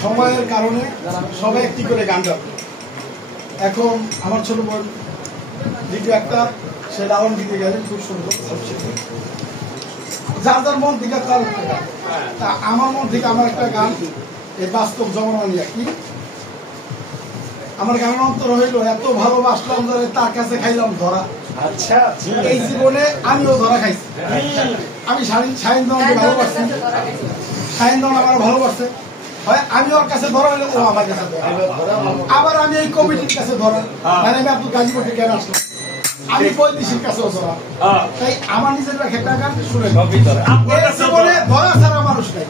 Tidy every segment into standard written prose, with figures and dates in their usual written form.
সময়ের কারণে সবাই একটি করে গান গাবে। এখন আমার ছোট বোন দ্বিতীয় একটা সে রাউন্ড দিতে গেলেন, খুব সুন্দর। যার যার মন থেকে তার একটা গান, তা আমার মন থেকে আমার একটা গান এই বাস্তব জমানা নিয়ে কি আমার গানের অন্তর হইল, এত ভালোবাসলাম যারে তার কাছে খাইলাম ধরা। আচ্ছা, এই জীবনে আমিও ধরা খাইছি। আমি শাহিন দমকে ভালোবাসছি, শাহিন দম আমার ভালোবাসছে, হয় আমি ওর কাছে ধরা হইলে ও আমার কাছে ধরা, আবার আমি এই কমিটির কাছে ধরা, মানে আমি আব্দুল গাজীপুরে কেন আসলাম, আমি বৈদেশির কাছেও ধরা। তাই আমার নিজের একটা গান শুনে জীবনে ধরা ছাড়া মানুষ নাই,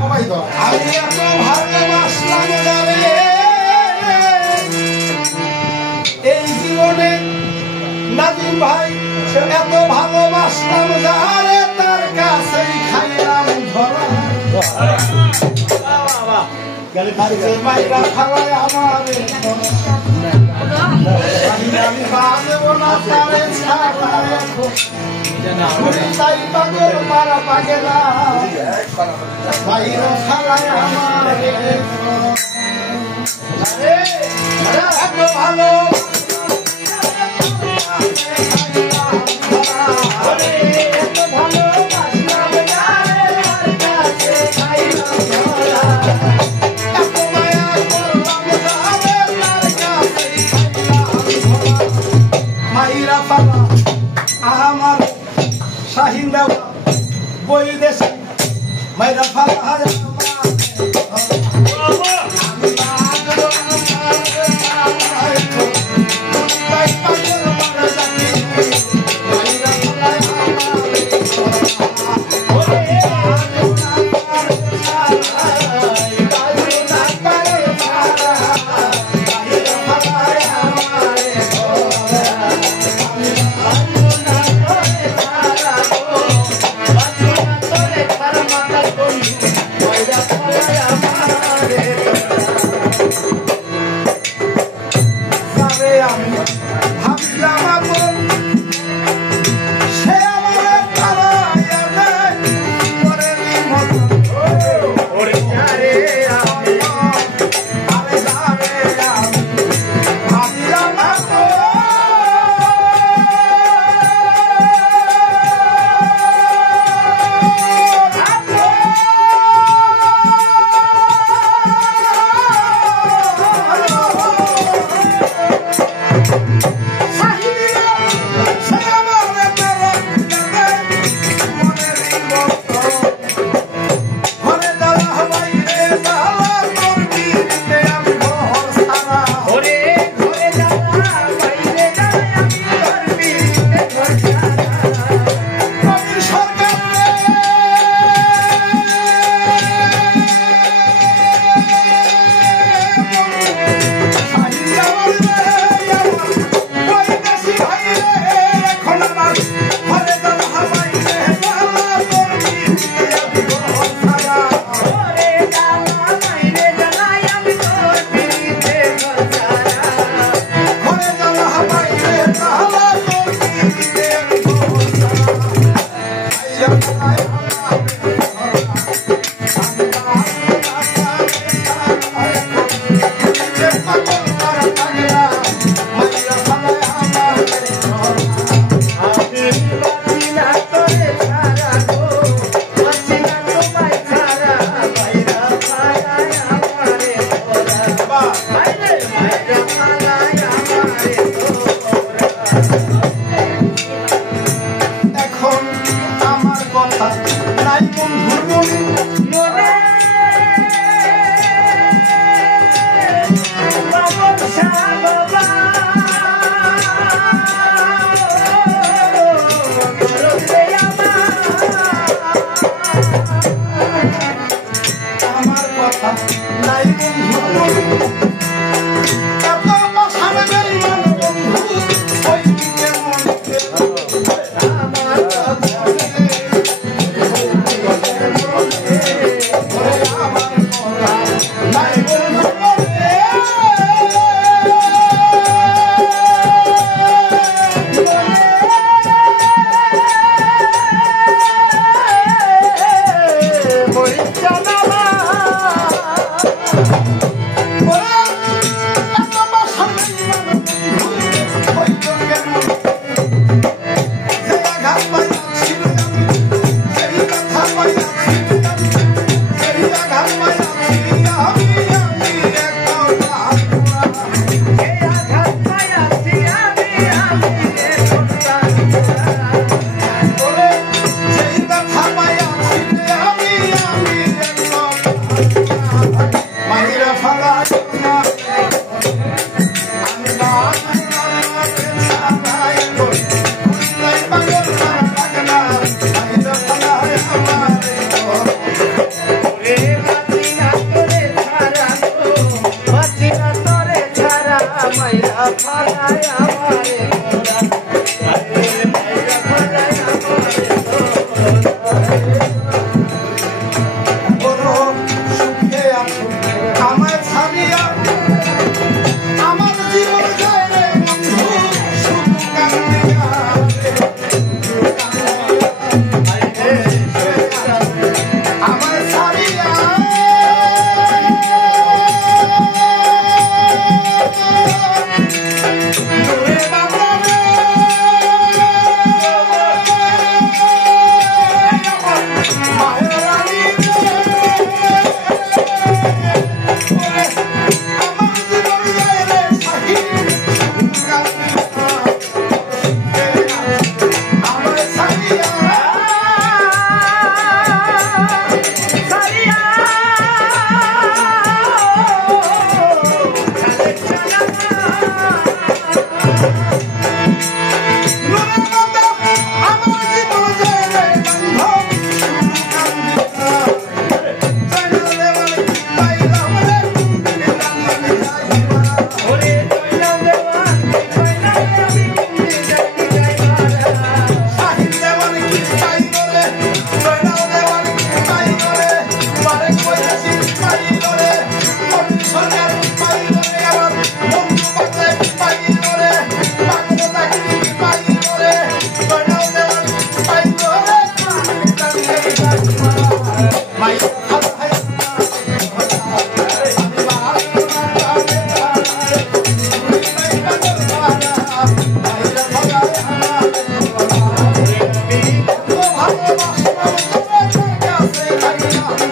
সবাই ধরা। আমি এত ভালোবাসলাম যারে এই জীবনে নাজিম ভাই, এত ভালোবাসলাম যারে তার কাছেই খাইলাম ধরা। মাইরা খাওয়ায় আমারে আমি বাজবো না তারে ছাড়া, তাই পাগল মারা পাগেলা মাইরা খাওয়ায় আমারে এত ভালো আমার শাহিন বাবা বই দেশে মাইরা ফালা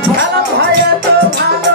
ভালো ভাই তো ভালো